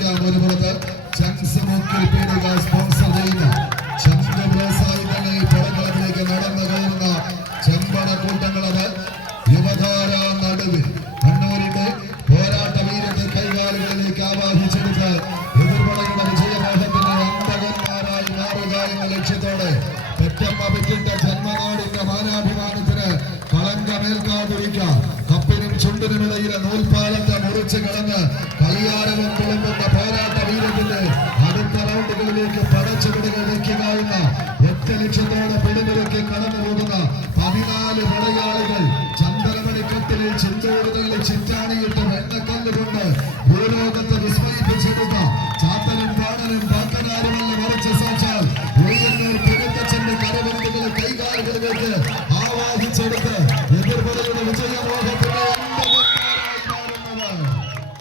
വെക്കാം. ഒരു പുറത്ത് ചങ്സ് മൂക്കിൽ പീടിക സ്പോൺസർ ചെയ്യുന്ന ചന്ത വ്യവസായി തന്നെ ഈ പടക്കളത്തിലേക്ക് നടന്നു കയറുന്ന ചെമ്പട കൂട്ടങ്ങളത് യുവതാര നടുവിൽ കണ്ണൂരിന്റെ പോരാട്ട വീരത്തെ കൈകാലുകളിലേക്ക് ആവാഹിച്ചെടുത്ത് എതിർപടയുടെ വിജയമോഹത്തിന് അന്തകന്മാരായി മാറുക എന്ന ലക്ഷ്യത്തോടെ പെറ്റമ്മ പെറ്റിട്ട ജന്മനാടിന്റെ മാനാഭിമാനത്തിന് കളങ്കമേൽക്കാതിരിക്കാൻ കപ്പിനും ചുണ്ടിനുമിടയിലെ നൂൽപാലത്തെ മുറിച്ച് കിടന്ന് കളിയാരവും തുളുമ്പുന്ന പോരാട്ട വീരത്തിന്റെ അടുത്ത റൗണ്ടുകളിലേക്ക് പടച്ചുവിടുക വയ്ക്കുക എന്ന ഒറ്റ ലക്ഷ്യത്തോടെ പിടിമുറുക്കി കടന്നു പോകുന്ന 14 പടയാളികൾ ചന്ദനമണിക്കെട്ടിലെ ചിന്തോടുകളിൽ ചിറ്റാണിയിട്ട് വെണ്ണക്കല്ലുകൊണ്ട് ഭൂലോകത്തെ